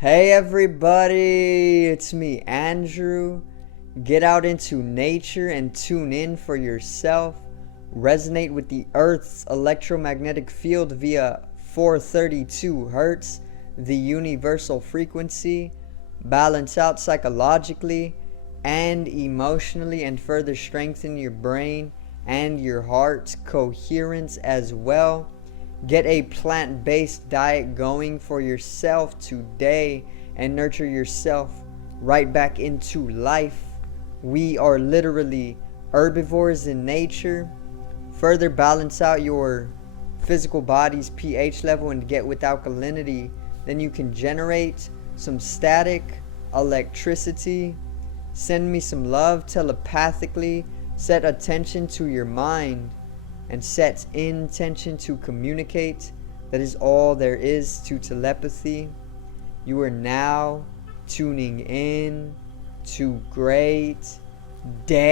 Hey everybody, it's me, Andrew. Get out into nature and tune in for yourself. Resonate with the Earth's electromagnetic field via 432 Hertz, the universal frequency. Balance out psychologically and emotionally, and further strengthen your brain and your heart's coherence as well. Get a plant-based diet going for yourself today and nurture yourself right back into life. We are literally herbivores in nature. Further balance out your physical body's pH level and get with alkalinity. Then you can generate some static electricity. Send me some love telepathically. Set attention to your mind and set intention to communicate. That is all there is to telepathy. You are now tuning in to great days.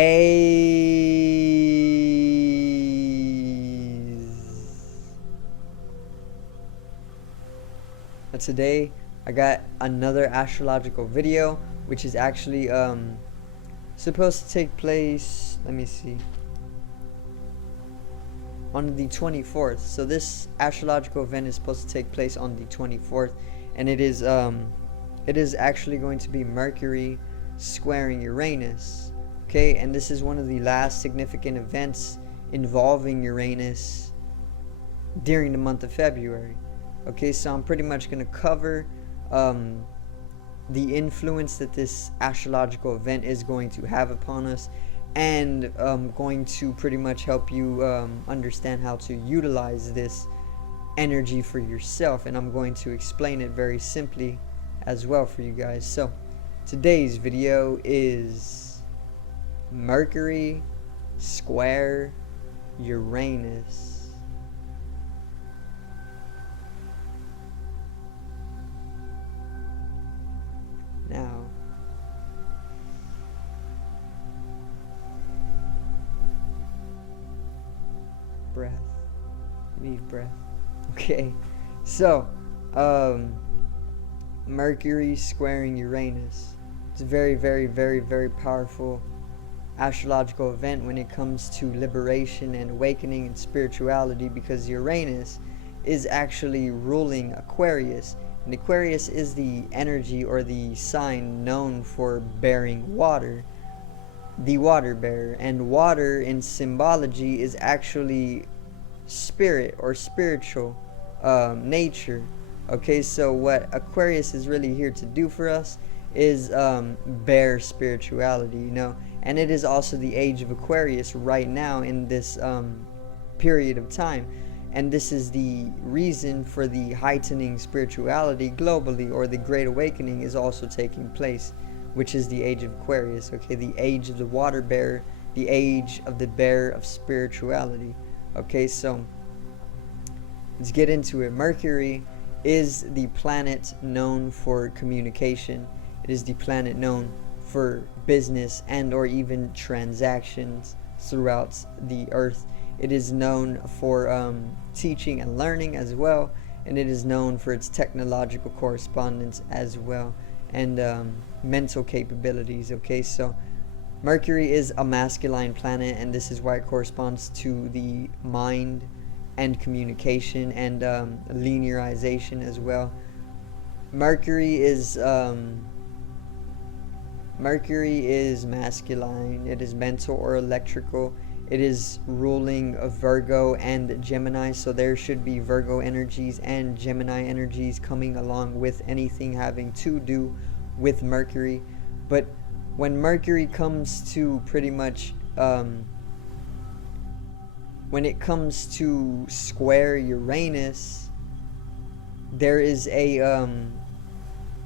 Now today I got another astrological video, which is actually supposed to take place, let me see, on the 24th. So this astrological event is supposed to take place on the 24th, and it is actually going to be Mercury squaring Uranus. Okay, and this is one of the last significant events involving Uranus during the month of February. Okay, so I'm pretty much going to cover the influence that this astrological event is going to have upon us, and going to pretty much help you understand how to utilize this energy for yourself, and I'm going to explain it very simply as well for you guys. So today's video is Mercury square Uranus. Now, breath, deep breath. Okay, so Mercury squaring Uranus. It's a very, very, very, very powerful astrological event when it comes to liberation and awakening and spirituality, because Uranus is actually ruling Aquarius, and Aquarius is the energy or the sign known for bearing water, the water bearer. And water in symbology is actually spirit or spiritual nature. Okay, so what Aquarius is really here to do for us is bear spirituality, you know. And it is also the age of Aquarius right now in this period of time, and this is the reason for the heightening spirituality globally, or the Great Awakening is also taking place, which is the age of Aquarius. Okay, the age of the water bearer, the age of the bearer of spirituality. Okay, so let's get into it. Mercury is the planet known for communication. It is the planet known for business and or even transactions throughout the earth. It is known for teaching and learning as well, and it is known for its technological correspondence as well, and mental capabilities. Okay, so Mercury is a masculine planet, and this is why it corresponds to the mind and communication and linearization as well. Mercury is masculine. It is mental or electrical. It is ruling of Virgo and Gemini, so there should be Virgo energies and Gemini energies coming along with anything having to do with Mercury. But when Mercury comes to pretty much when it comes to square Uranus, there is a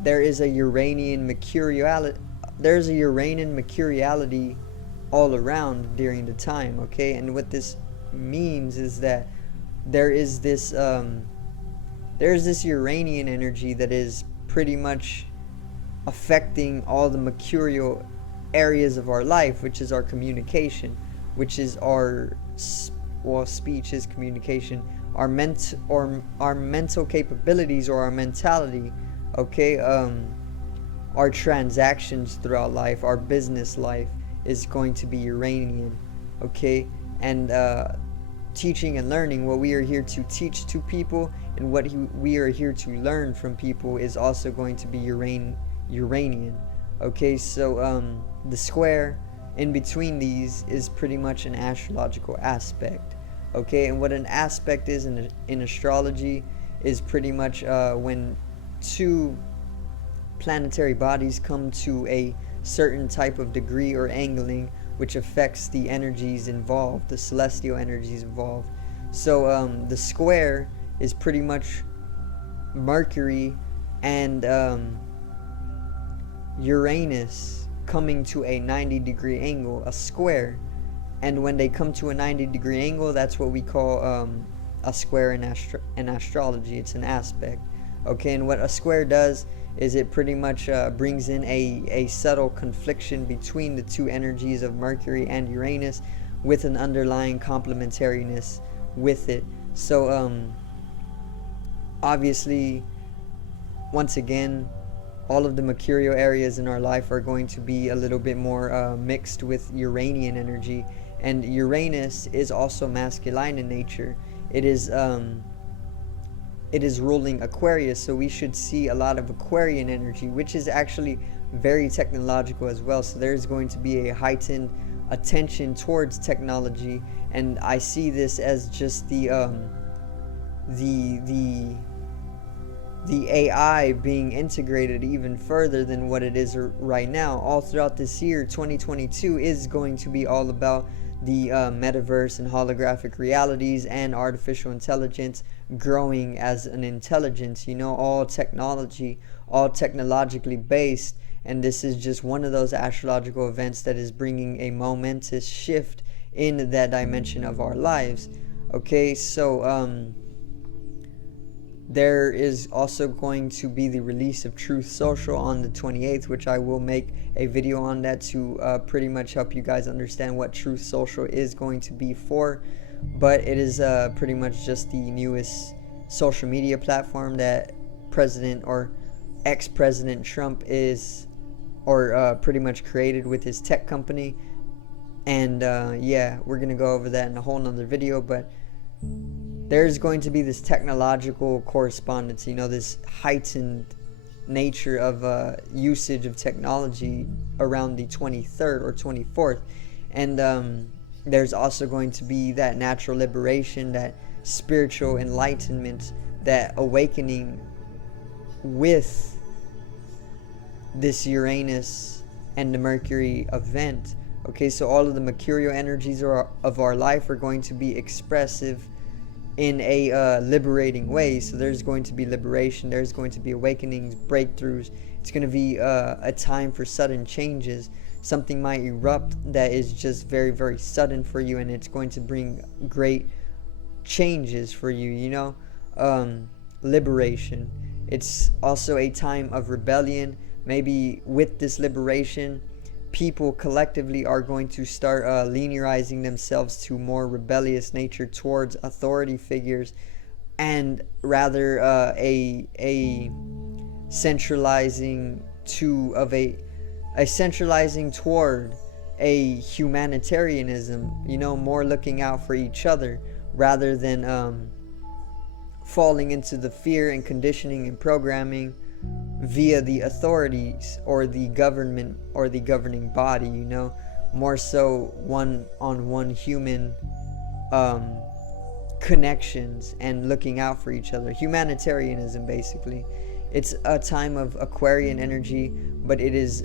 Uranian mecuriality. There's a Uranian mecuriality all around during the time. Okay, and what this means is that there's this Uranian energy that is pretty much affecting all the mercurial areas of our life, which is our communication, which is our speech is communication, our mental capabilities, or our mentality, Okay, our transactions throughout life, our business life, is going to be Uranian. Okay, and teaching and learning, what we are here to teach to people and what we are here to learn from people, is also going to be Uranian. Okay, so the square in between these is pretty much an astrological aspect. Okay, and what an aspect is in astrology is pretty much when two planetary bodies come to a certain type of degree or angling, which affects the energies involved, the celestial energies involved. So the square is pretty much Mercury and Uranus coming to a 90-degree angle, a square. And when they come to a 90-degree angle, that's what we call a square in astrology. It's an aspect. Okay, and what a square does is it pretty much brings in a subtle confliction between the two energies of Mercury and Uranus, with an underlying complementariness with it. So obviously, once again, all of the mercurial areas in our life are going to be a little bit more mixed with Uranian energy. And Uranus is also masculine in nature. It is ruling Aquarius, so we should see a lot of Aquarian energy, which is actually very technological as well. So there's going to be a heightened attention towards technology, and I see this as just the AI being integrated even further than what it is right now. All throughout this year, 2022 is going to be all about the metaverse and holographic realities and artificial intelligence growing as an intelligence, all technology, all technologically based. And this is just one of those astrological events that is bringing a momentous shift in that dimension of our lives. Okay, so there is also going to be the release of Truth Social on the 28th, which I will make a video on that to pretty much help you guys understand what Truth Social is going to be for. But it is pretty much just the newest social media platform that President or ex-President Trump is, or pretty much created with his tech company. And yeah, we're going to go over that in a whole nother video, but there's going to be this technological correspondence, this heightened nature of usage of technology around the 23rd or 24th. And there's also going to be that natural liberation, that spiritual enlightenment, that awakening with this Uranus and the Mercury event. Okay, so all of the mercurial energies of our life are going to be expressive in a liberating way. So there's going to be liberation, there's going to be awakenings, breakthroughs. It's going to be a time for sudden changes. Something might erupt that is just very, very sudden for you, and it's going to bring great changes for you, liberation. It's also a time of rebellion. Maybe with this liberation, people collectively are going to start linearizing themselves to more rebellious nature towards authority figures, and rather a centralizing toward a humanitarianism, more looking out for each other rather than falling into the fear and conditioning and programming via the authorities or the government or the governing body, more so one-on-one human connections and looking out for each other. Humanitarianism, basically. It's a time of Aquarian energy, but it is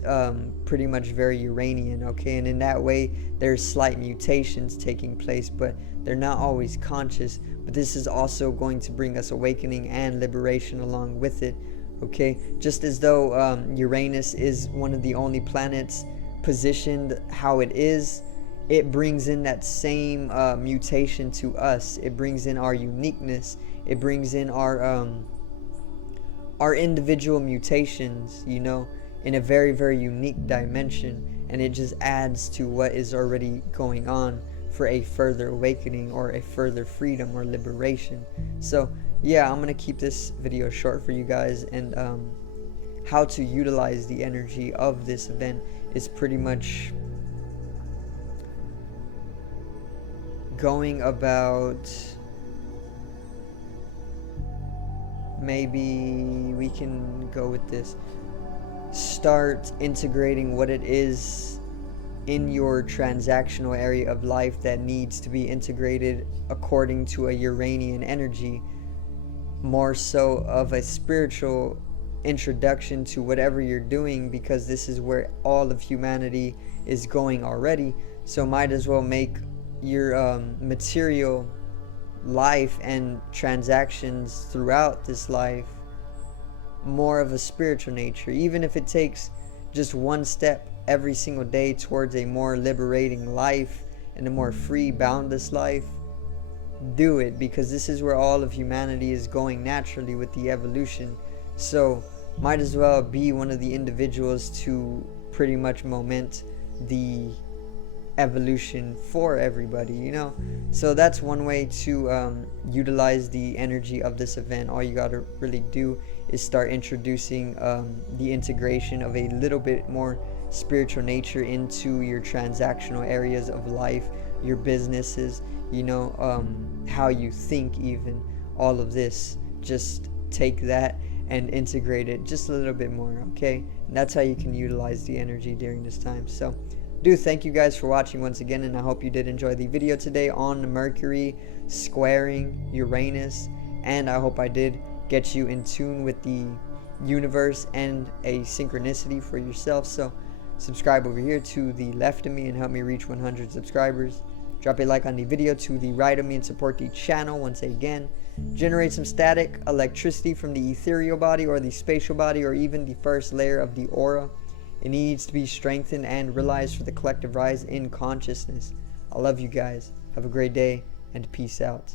pretty much very Uranian, okay? And in that way, there's slight mutations taking place, but they're not always conscious. But this is also going to bring us awakening and liberation along with it, okay? Just as though Uranus is one of the only planets positioned how it is, it brings in that same mutation to us. It brings in our uniqueness. It brings in our individual mutations, in a very, very unique dimension, and it just adds to what is already going on for a further awakening or a further freedom or liberation. So yeah, I'm gonna keep this video short for you guys, and how to utilize the energy of this event is pretty much going about, maybe we can go with this, start integrating what it is in your transactional area of life that needs to be integrated according to a Uranian energy, more so of a spiritual introduction to whatever you're doing, because this is where all of humanity is going already. So might as well make your material life and transactions throughout this life more of a spiritual nature, even if it takes just one step every single day towards a more liberating life and a more free, boundless life. Do it, because this is where all of humanity is going naturally with the evolution. So might as well be one of the individuals to pretty much moment the evolution for everybody, you know. So that's one way to utilize the energy of this event. All you gotta really do is start introducing the integration of a little bit more spiritual nature into your transactional areas of life, your businesses, you know, how you think, even all of this. Just take that and integrate it just a little bit more, okay? And that's how you can utilize the energy during this time. So thank you guys for watching once again, and I hope you did enjoy the video today on Mercury squaring Uranus, and I hope I did get you in tune with the universe and a synchronicity for yourself. So subscribe over here to the left of me and help me reach 100 subscribers. Drop a like on the video to the right of me and support the channel once again. Generate some static electricity from the ethereal body or the spatial body or even the first layer of the aura. It needs to be strengthened and realized for the collective rise in consciousness. I love you guys. Have a great day and peace out.